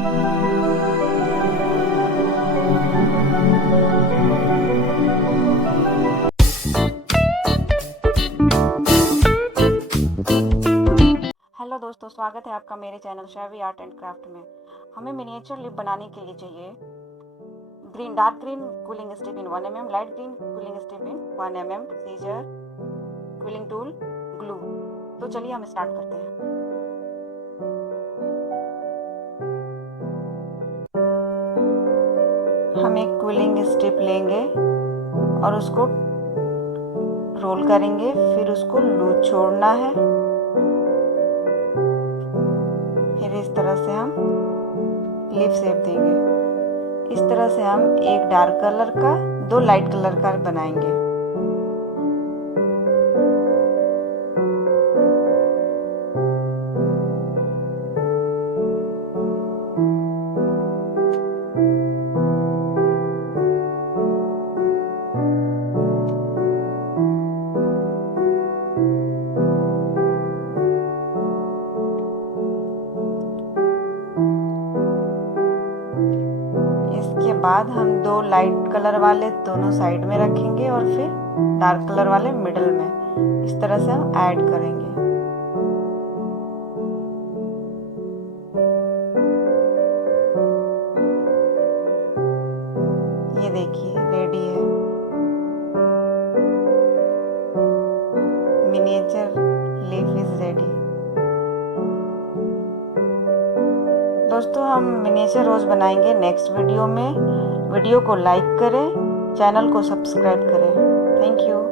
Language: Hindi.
हेलो दोस्तों, स्वागत है आपका मेरे channel Shaivi art and craft में। हमें मिनिएचर लिप बनाने के लिए चाहिए green, dark green quilling strip in 1 mm, light green quilling strip in 1 mm, scissor, quilling tool, glue. तो चलिए हम स्टार्ट करते हैं। हम एक क्विलिंग स्ट्रिप लेंगे और उसको रोल करेंगे, फिर उसको लूज छोड़ना है। फिर इस तरह से हम लिप शेप देंगे। इस तरह से हम एक डार्क कलर का, 2 लाइट कलर का बनाएंगे। इसके बाद हम 2 लाइट कलर वाले दोनों साइड में रखेंगे और फिर डार्क कलर वाले मिडल में। इस तरह से हम ऐड करेंगे। ये देखिए, रेडी है मिनिएचर लीफ इज रेडी। दोस्तों, हम मिनिएचर रोज बनाएंगे नेक्स्ट वीडियो में। वीडियो को लाइक करें, चैनल को सब्सक्राइब करें। Thank you.